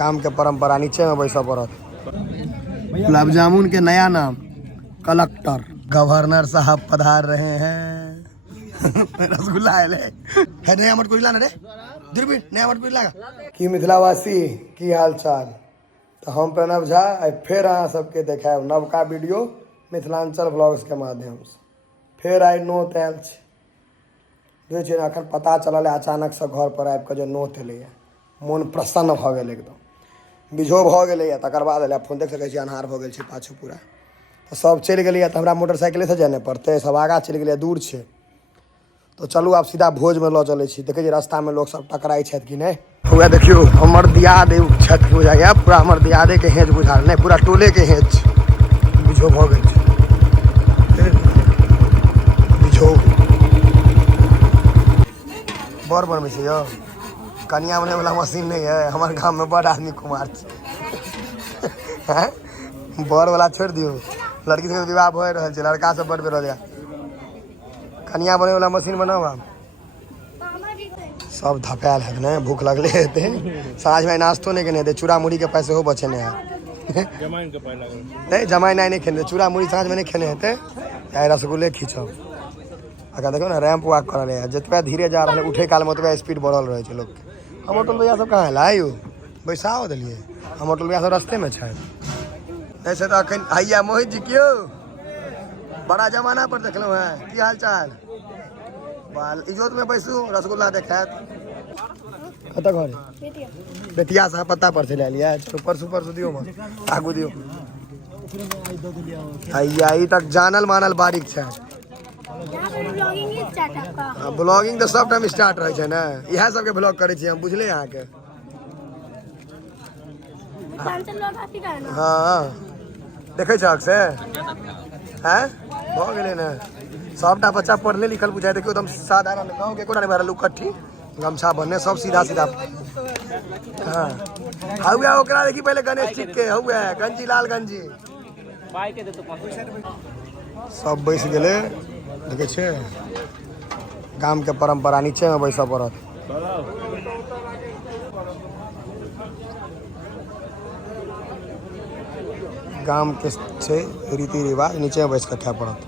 गांव के परंपरा नीचे में बैसा पड़त। गुलाब जामुन के नया नाम कलेक्टर। गवर्नर साहब पधार रहे हैं। रसगुल्ला है नया मट कोई लाना रे दूरबीन नया मट कोई लागा की मिथिलावासी की हाल चाल। तो हम प्रणव झा फिर अहाँ सबके देखाब नवका वीडियो मिथिलांचल ब्लॉग्स के माध्यम से। फिर आई नोत आयल बुझे छियै अखन पता चलल है अचानक से घर पर आबि कऽ जे नोत एलैए मन प्रसन्न भऽ गेल एकदम बिझो भऽ गेलैए। तकर बाद एलै फोन देख सकै छी अन्हार भऽ गेल छै पाछू पूरा। तो सब चलि गेलिए तऽ हमरा मोटरसाइकिले से जाने पड़तै सब आगाँ चलि गेलिए दूर छै। तो चलू आब सीधा भोज में लऽ चलै छी। देखै छी रास्ता में लोग सब टकराई छथि कि नहीं। हुआ देखियो हमर दियाद छथि बुझाइए पूरा हमर दियादे के हेज बुझाल नहीं पूरा टोले के हेज बिझो भऽ गेल छै बिझो बर बनबै छै यौ कनिया बने वाला मशीन नहीं है हमारे गांव में बड़ आदमी कुमार है। बर वाला छोड़ दियो लड़की से विवाह हो रहा है लड़का सब बड़ बेरोजगार कनिया बने वाला मशीन बनाओ आप सब धपायल है ना भूख लगले हेते साँझ में नाश्तो नहीं केने चूड़ा मुड़ी के पैसे हो बचे नहीं नहीं जमाई नहीं खेने चूड़ा मुड़ी साँझ में नहीं खेने हेते चाहे रसगुल्ले खींचब। अगर देखो ना रैंप वॉक कर रहे हैं जितबा धीरे जा रहे हैं उठे काल में उतबा स्पीड बढ़ल रहे छै लोग। हम ऑटो भैया सब कहाँ है आयु बैसाओ दिलिए हम ऑटो भैया सब रस्ते में छै ऐसे तो अखन हैया मोहित जी क्यों बड़ा जमाना पर देखलो है की हाल चाल बाल इजोत में बैसू रसगुल्ला देखात कत घर बेतिया से पत्ता पर से ले लिया चलो परसू दियो आगू दियो हैया ई तक जानल मानल बारीक छै। ब्लॉगिंग तो सब टाइम स्टार्ट रहे छै ना इएह सबके ब्लॉग करे छी हम बुझले अहाँ के। हाँ देखे छक से हैं भ गेले ना सबटा बच्चा पढ़ले लिखल बुझाई देखियो एकदम साधारण गाँव के कोना भरल उकट्ठी गमछा बनने सब सीधा सीधा। हाँ हुआ ओकरा देखी पहले गणेश जी के हुआ गंजी लाल गंजी सब बैस गेले देखे छे गांव के परंपरा नीचे में बैसा पड़त। गांव के छे रीति रिवाज नीचे में बैस के खाए पड़त।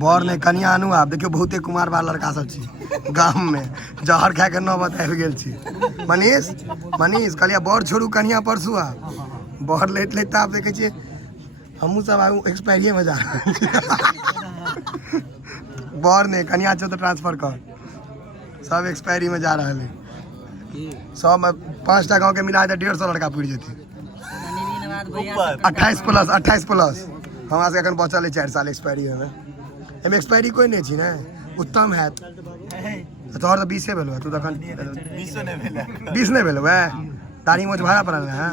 बर ने कनिया आनू आप देखियो बहुते कुमार वाला लड़का सब छी गांव में जहर खा के नौबत आबि गेल छी। मनीष कहलिया बर छोड़ू कनिया परसू आ बर लेट आप देखे छिए हमू सब आगू एक्सपायरिये में जा बर ने कनिया चो तो ट्रांसफर कर सब एक्सपायरी में जा रहा है सब 5टा गाँव के मिला 150 लड़का पुर जेते 28 प्लस हमरा से अखन बचल है 4 साल एक्सपायरी में एम एक्सपायरी कोई नहीं छी ना उत्तम है तोहर तो 20 भेलो तू तखन 20 नहीं भेलो दाढ़ी मोछ भाड़ा पड़ल है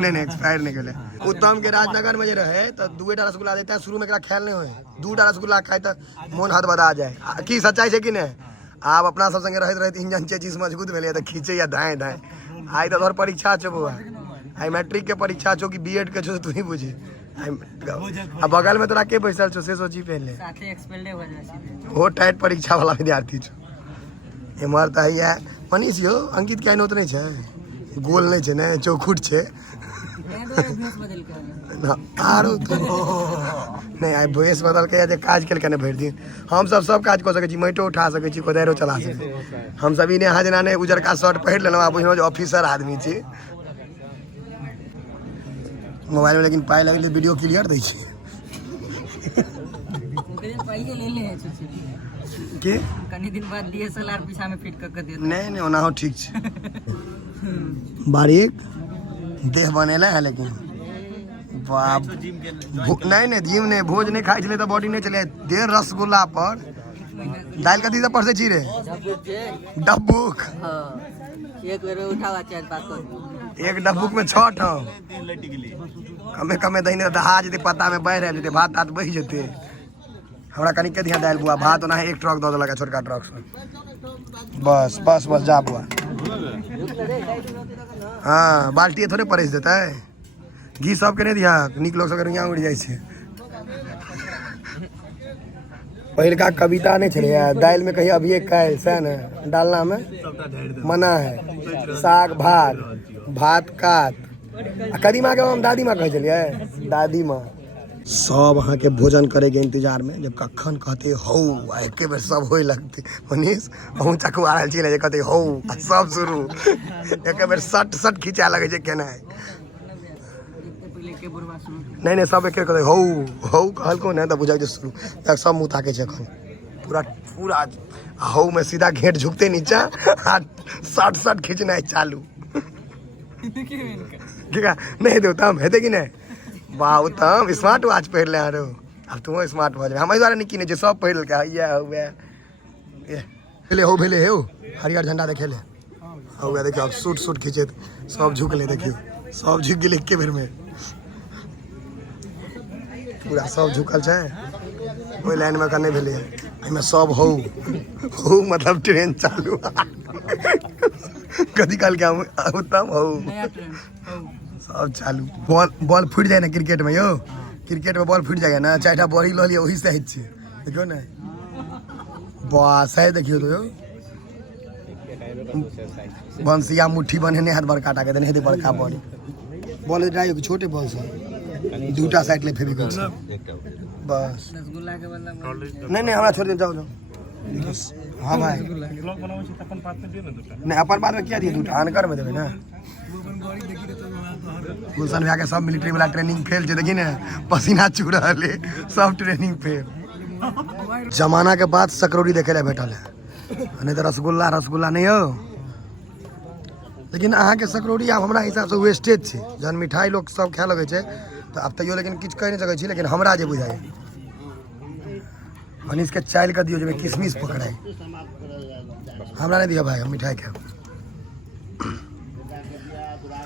नहीं एक्सपायर नहीं करे। उत्तम के राजनगर में रहे तो 2टा रसगुल्ला देते हैं शुरू में ख्याल नहीं हुए 2टा रसगुल्ला खाए तो मन हद बदा जाए की सच्चाई है कि नहीं। आप अपना सब संगे रहते इंजन चीज मजबूत भेले तो खींचे या दाएं आई तो तोहर परीक्षा छो बुआ आई मैट्रिक के परीक्षा छो कि बीएड के छो तू ही बुझी अब बगल में तोरा के बैसल छो से सोची पहले हो टाइट परीक्षा वाला विद्यार्थी छो एमहर तो है मनीष यो अंकित क्या नोत नहीं है गोल नहीं है ना चौखुट है आरो तो नहीं आई भैंस बदल के काज केलकै भरि दिन हम सब काज कऽ सकै छी माइटो उठा सकै छी कोदारियो चला सकै हम सब ने यहाँ जेना उजरका शर्ट पहिर लेलहुँ आ बुझलहुँ जे ऑफिसर आदमी छी मोबाइल में लेकिन पाई लगले वीडियो क्लियर दै छी के कनी दिन बाद डीएसएलआर पीछा में फिट करके दे नहीं ओना हो ठीक छै बारीक देह बनेला है लेकिन बाप नहीं जिम नहीं भोज नहीं खाई चले तो बॉडी नहीं चले 1.5 रसगुल्ला पर दाल कथी से परसे छी रे डब्बुक एक बेर उठावा 4-5 एक डब्बुक में 6 ठो कमे दही दहा जेते पत्ता में बह रहे भात तात बह जेते हमरा कनी के ध्यान दाल बुआ भात ओना 1 ट्रक दे देलक छोटका ट्रक से बस जा बुआ हाँ बाल्टी थोड़े परस देता है घी सबके नहीं दिया निक लोग सब यहाँ उड़ जाए पहले का कविता नहीं चले दाल में कहीं अभी एक कायल से न डालना में मना है साग भात भात काट कदीमा के हम दादी माँ कह चलिए दादी माँ सब अहाँ के भोजन करे के इंतजार में जब कखन कहते हो एक बेर सब होए लगते मनीष अहूँ चकुआ चले कहते हो सब शुरू एक बेर सट सट खींचा लगे छै केना नहीं सब एक कहते हो कहलको नहीं तो बुझा शुरू तक सब मुँह ताके छै एखन पूरा पूरा हो में सीधा घेट झुकते नीचा सट सट खींचना है चालू नहीं दो तम हेते कि नहीं वाह उत्तम स्मार्ट वॉच पहन ले रो अब तुम स्मार्ट वॉच हम द्वारा नहीं किने सब पहन के खेले हो भेले हो हरियर झंडा देखे ले हो देखियो अब सूट सूट खींचे सब झुक ले देखियो सब झुक गेले एके बेर में पूरा सब झुकल छै ओइ लाइन में कने भेले एमे सब हो मतलब ट्रेन चालू कदी काल के उत्तम हो सब चालू बॉल फूट जाए ना क्रिकेट में यो क्रिकेट में बॉल फूट जाएगा ना चाहे बॉडी लो लिया वही सही छे देखियो ना बस है देखियो तो यो बंसिया मुट्ठी बने हाथ बड़ काटा के देने बड़का बॉडी बॉल ड्राई छोटे बॉल से दूटा साइड ले फेविक्विक से बस रसगुल्ला के बदला नहीं हमरा छोड़ दे जाओ हाँ भाई नहीं अपन बात में क्या दिए दूटा अनकर में देवे ना गुलशन भैया के सब मिलिट्री वाला ट्रेनिंग फेल छै देखी ना पसीना चू रहे सब ट्रेनिंग फेल जमाना के बाद सकरौरी देखे ला बैठल है नहीं तो रसगुल्ला नहीं हो लेकिन अहाँ के सकरौरी आब हमरा हिसाब से वेस्टेज छै जहन मिठाई लोग सब खाए लगे छै तो अब तैयो लेकिन किछु कह नहीं सकै छी लेकिन हमरा जे बुझाय मनीष के चाइल के दियो जे किशमिश पकड़ाई हमरा नहीं दियो भाई हम मिठाई खाएब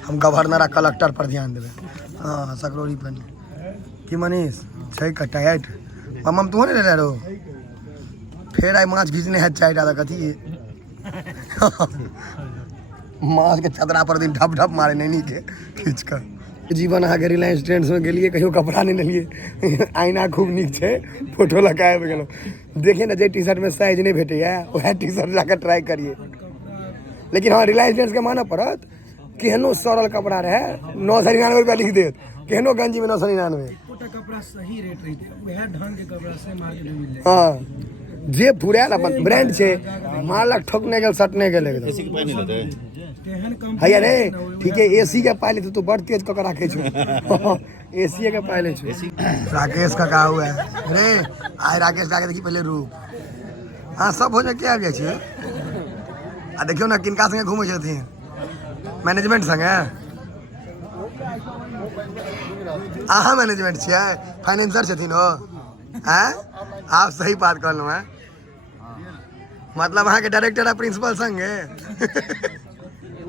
हम गवर्नर आ कलेक्टर पर ध्यान देवे हाँ सकरौरी पर कि मनीष छै कटाइट मम्म तू नहीं ले रहो फिर आई माछ घीचने है चाय डाला कथी माछ के चदरा पर दिन ढप ढप मारे नैनी के खींच कर जीवन अहाँके रिलायंस ट्रेंड्स में गेलिए कहियो कपड़ा नहीं लेलिए आईना खूब नीक छै फोटो लगाए गेलो देखिए ना जे टी शर्ट में साइज नहीं भेटे वह टी शर्ट जाकर ट्राई करिए लेकिन हाँ रिलायंस ट्रेंड्स के माना पड़त केहनो सरल कपड़ा रहे 999 रुपया लिख देत केहनो गंजी में 999 कपड़ा सही रेट रही वह ढंग के कपड़ा से मार्केट में मिल जाए हाँ जे फुराल अपन ब्रांड छे मालक ठोकने गेल सटने गेल एकदम एसी के पानी लेते हैया रे ठीक है एसी के पाले तो बड़ तेज क के राखे छो एसी के पाले छो राकेश का हुआ है रे आय राकेश का देखी पहले रूप हां सब हो जा के आ गए छे आ देखियो ना किनका संगे घूमे छथिन मैनेजमेंट संगे अहाँ मैनेजमेंट छियै फाइनेंसर छथिन हो हैं आप सही बात कहलहुँ हैं मतलब अहाँ के डायरेक्टर आ प्रिंसिपल संगे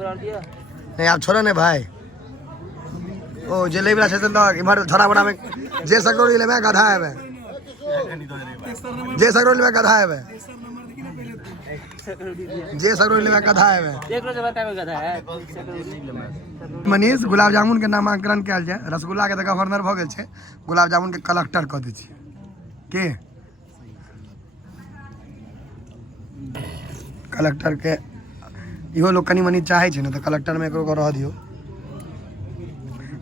नहीं आप छोड़ो नहीं भाई ओ जलेबी वाला छथिन तो इमहर छोड़ा बड़ा में जे सकरौरी लेबे गधा हेबे जे सकरौरी लेबे गधा हेबे जे सकरौरी लेबे गधा हेबे एक रोज बताबे गधा है मनीष गुलाब जामुन के नामांकन कयल जाय रसगुल्ला के त गवर्नर भ गेल छै गुलाब जामुन के कलेक्टर क दै छी के कलेक्टर के इहो लोग कनी मनी चाहे छै ना तो कलेक्टर में एकरो रह दियो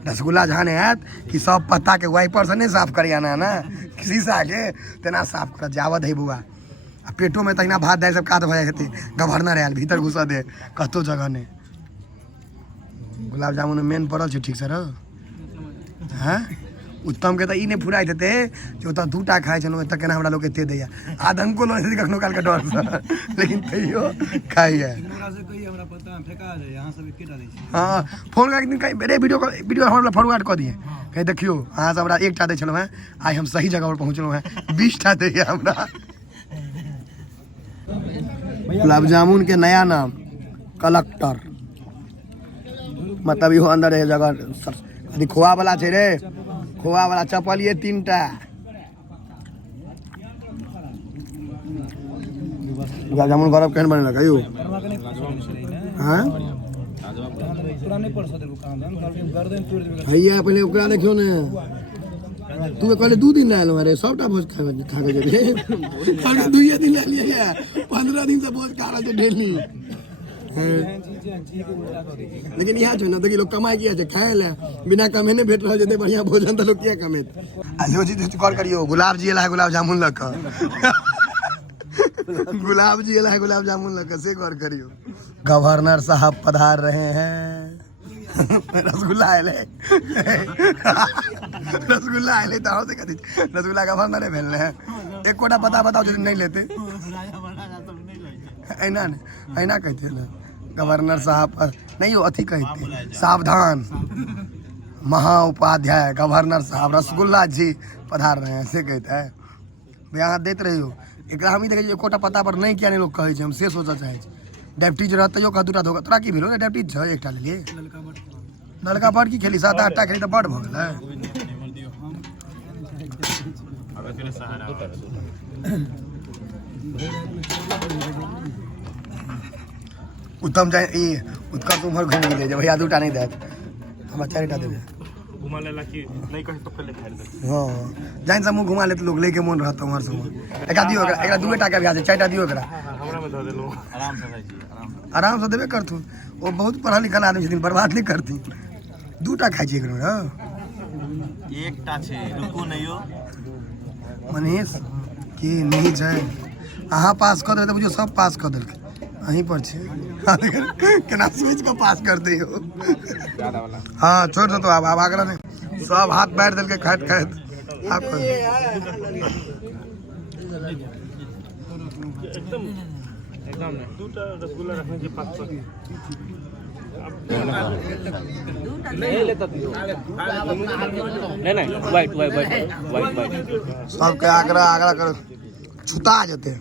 रसगुल्ला जहाँ आयत कि सब पत्ता के वाइपर से नहीं साफ करिया ना शीशा के तेना साफ कर जावत है बुआ आ पेटो में तहिना भात दाल सब काट भए जेतै गवर्नर आयल भीतर घुसा दे कतो जगह नहीं गुलाब जामुन में मेन पड़ल छै ठीक से रह हैं उत्तम के तो ई नहीं फुराई देते जो तो दूटा खाए छन त केना हमरा लोग एते दैया आदंको ल कखनो काल के डर से लेकिन तैयो खाई है हमरा से कही हमरा पता फेका जाय यहां सब एकेटा दै छी हां फोन का एक दिन कहीं मेरे वीडियो हमरा फॉरवर्ड कर दिए कहीं देखियो अहाँ सब हमरा एकटा दै छलो हैं आई हम सही जगह पर पहुंचलो हैं 20 टा दैया हमरा गुलाब जामुन के नया नाम कलेक्टर मतलब इहो अंदर है जगह अभी खोआ वाला छे रे खोआ वाला चप्पल ये 3 टा गुलाब जामुन गरम केहन बने लगा यौ हां पुराने पर से देखो काम हम गर्दन तोड़ देबे हैया पहले ओकरा देखियो ने तू कहले 2 दिन लायल अरे सबटा भोज खा के जेबे खाली 2 दिन ले लिया 15 दिन से भोज खा रहा डेली। लेकिन यहाँ जो ना देखिए लोग कमाई किया खाए ले बिना कमे ने भेट रहा जते बढ़िया भोजन तो लोग किया कमे। आजो जी कॉल करियो गुलाब जी ला गुलाब जामुन लक गुलाब जी ला गुलाब जामुन लक से कॉल करियो। गवर्नर साहब पधार रहे हैं रसगुल्ला आए रसगुल्ला आए तो से कथी रसगुल्ला गवर्नर भेल रहे एक कोटा पता बताओ जो नहीं लेते ऐना ऐना कहते ना गवर्नर साहब नहीं हो अथी कहते सावधान महा उपाध्याय गवर्नर साहब रसगुल्ला जी पधार रहे हैं से कहते हैं यहाँ देते रही हो एक हम ही देखे कोटा पता पर नहीं किया नहीं लोग कहे हम से सोचा चाहे डायबिटीज रहते कह दूटा धोखा तोरा की भी डायबिटीज है एक लिए लड़का बड़ की खेली 7-8टा खेली तो बड़ भ गए। उत्तम जाए उत्कर्ष उम्र घूम गए जब भैया 2टा नहीं देत हम 4टा देबे घुमा लेला कि नहीं कहि तो पहले खाइ दे। हां जाइन से मुंह घुमा ले तो लोग लेके मन रहत उमर से एका दियो एकरा 2टा के ब्याज 4टा दियो एकरा हमरा में ध देलो आराम से भाई जी आराम से देबे करथु वो बहुत पढ़ा लिखल आदमी छथिन बर्बाद नहीं करती 2टा खाइ छी एकरा हां एकटा छे रुको नहीं हो मनीष की नहीं जाए अहाँ पास कर दे तो बुझो सब पास कर देलक अहीं पर छे केना स्विच का पास करते हो हाँ छोड़ दो तो अब आगरा नहीं सब हाथ बैठ दिल के खाइत खाइत आप एकदम एकदम 2टा रसगुल्ला रखने के पास नहीं लेता नहीं white white white white white सबके आगरा आगरा कर छुता जाते हैं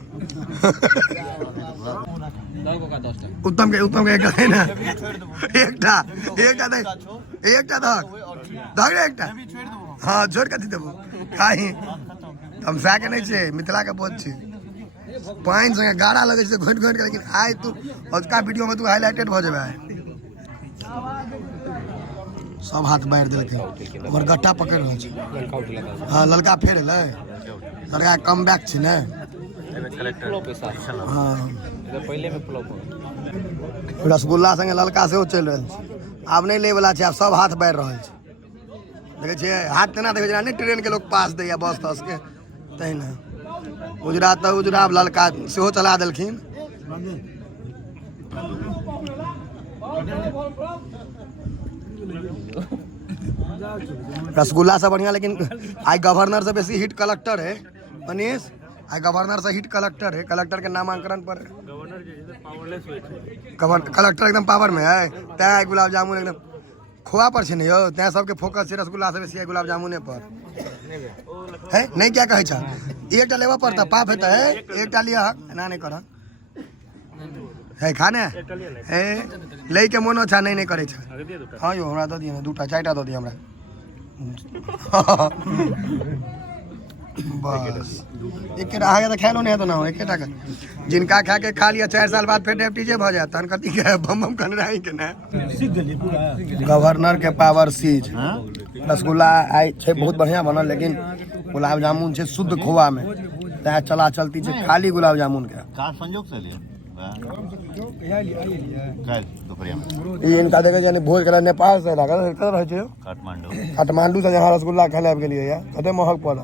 उत्तम के एक है ना एकटा धक एकटा हाँ छोड़ के देबो खाही हम साके नहीं छे मिथिला के बहुत छे पाइन संगे गाड़ा लगे छे घोट घोट के लेकिन आइ तू अजका वीडियो में तू हाईलाइटेड भ जेबे सब हाथ बाहर देलके हमर गट्टा पकड़ रहल छे हां ललका फेर ले लड़का कम बैक छे ने रसगुल्ला संगे ललका से चल रहा है आब नहीं ले वाला आब सब हाथ बाढ़ रहा है देखे हाथ तेना देखे नहीं ट्रेन के लोग पास दैया बस तस के तहिना उजरा तो उजरा ललका से चला दिलखिन रसगुल्ला से बढ़िया लेकिन आई गवर्नर से बेसी हिट कलेक्टर है मनीष आई गवर्नर से हिट कलेक्टर है कलेक्टर के नामांकन पर कलेक्टर एकदम पावर में है तै गुलाब जामुन एकदम खोआ पर छे नहीं हो तै सबके फोकस है रसगुल्ला से बेसी गुलाब जामुने पर है नहीं क्या कहे छा एकटा लेवा पड़ता पाप हेता है एकटा लिया ना नहीं कर है खाने है ले के मोनो छा नहीं करे छा हां यो हमरा द दिए ना 2टा 4टा द दिए हमरा बस एक आगे तो खेलो नहीं है तो ना हो एक जिनका खा के खा लिया 4 साल बाद फिर डायबिटीज भ जाए तन कथी के बम बम कन रही के ना गवर्नर के पावर सीज रसगुल्ला आई छे बहुत बढ़िया बनल लेकिन गुलाब जामुन छे शुद्ध खोआ में ता चला चलती छे खाली गुलाब जामुन के का संयोग से लिए ये इनका देखे जाने भोज करा नेपाल से लगा रहे छे काठमांडू से यहाँ रसगुल्ला खाले के लिए यार कते महक पड़ल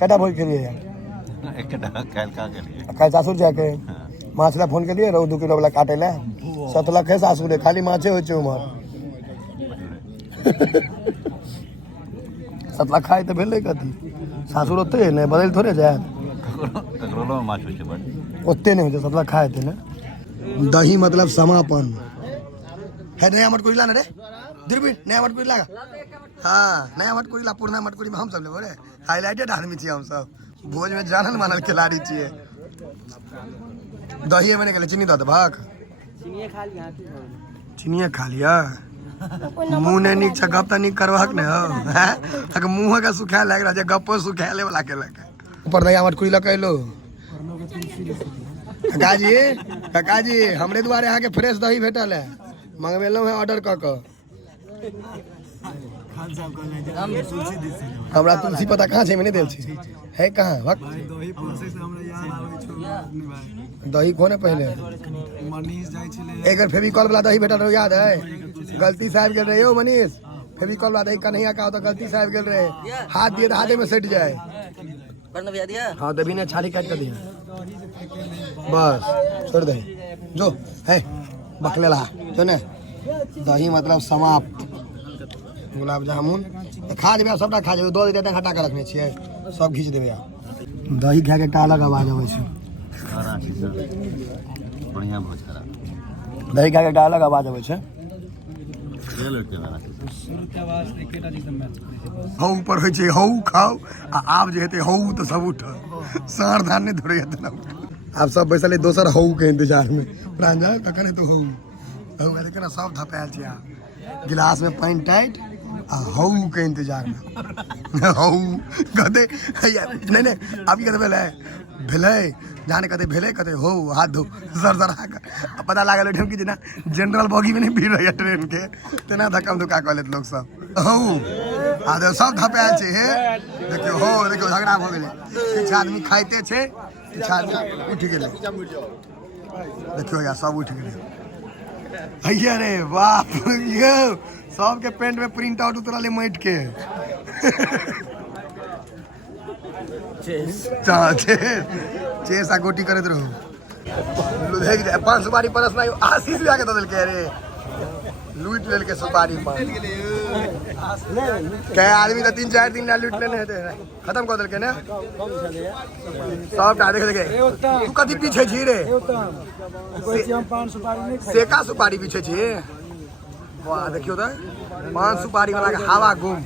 कटा भोज के लिए यार कल सासुर जाके माछला फोन के लिए रहू 2 किलो वाला काटे ले 7 लाख है सासुर खाली माछे हो उमर 7 लाख खाए तो भेले कथी सासुर ओते ने बदल थोड़े जाए ओते नहीं होते 7 लाख खाए थे ना दही मतलब समापन है नया मटकुरी लाना रे दूरबीन नया मटकुरी लागा हाँ नया मटकुरी ला पुराना मटकुरी में हम सब ले हाईलाइटेड आदमी छिए हम सब भोज में जानल मानल खिलाड़ी छिए दही बने के चीनी दत भाग चीनिए खा लिया मुंह ने निक छ गप त निक करवाक ने हो तक मुंह का सुखा लग रहा है गप्पो सुखाले वाला के लग ऊपर दही मटकुरी ला कहलो काकाजी हमरे द्वारे यहाँ के फ्रेश दही भेटल है मंगवेलो है ऑर्डर क हमरा तुलसी पता कहाँ छे मैंने दिल छे है कहाँ वक्त दही कोने पहले एक बार फेविकॉल वाला दही भेटल रहो याद है गलती से आबि गेल रहे हो मनीष फेविकॉल वाला दही कन्हैया का तो गलती से आबि गेल रहे हाथ दिए तो हाथे में सट जाए हाँ तभी ने छाली काट कर दिया बस छोड़ दे जो है बकलेला जो ने दही मतलब समाप्त गुलाब जामुन खा जेबे सबटा खा जेबे दो देते हटा के रखने छिए सब घीच देबे दही खा के एकटा अलग आवाज आबै छै बढ़िया भोज करा दही खा के एकटा अलग आवाज आबै छै हौ ऊपर होइ छै हौ खाओ आ आब जे हेतै हौ तो सब उठ सार धान नहीं धरे हेतै ना आब सब बैसल है दोसर हौ के इंतजार में प्रांजा कखन तो हौ हौ देखे ना सब धपायल छै गिलास में पानी टाइट आ हौ के इंतजार में हौ कहते नहीं नहीं अब की कहते भेलै जाने कहते भेले कहते हो हाथ धो सर पता लागल ओठम की जेना जनरल बॉगी में नहीं भीड़ रही ट्रेन के तेना धक्का धुक्का कह लेत लोग सब हौ आ सब धपायल छै हे देखियो हो देखियो झगड़ा भ गेलै किछ आदमी खाइते छै किछ आदमी उठ गेलै देखियो यार सब उठ गेलै हैया रे बाप यो सबके पेंट में प्रिंट आउट उतरले मैट के चेस आ गोटी करत रहो लुधे के 5 सुपारी परस नहीं आशीष लगा के दे देलके रे लूट लेल के सुपारी पान के आदमी तो 3-4 दिन ना लूट लेने हेते खत्म कर देलके ने सब का देख देखे तू कथि पीछे छी रे सेका सुपारी पीछे छी वाह देखियो त 5 सुपारी वाला के हवा गुम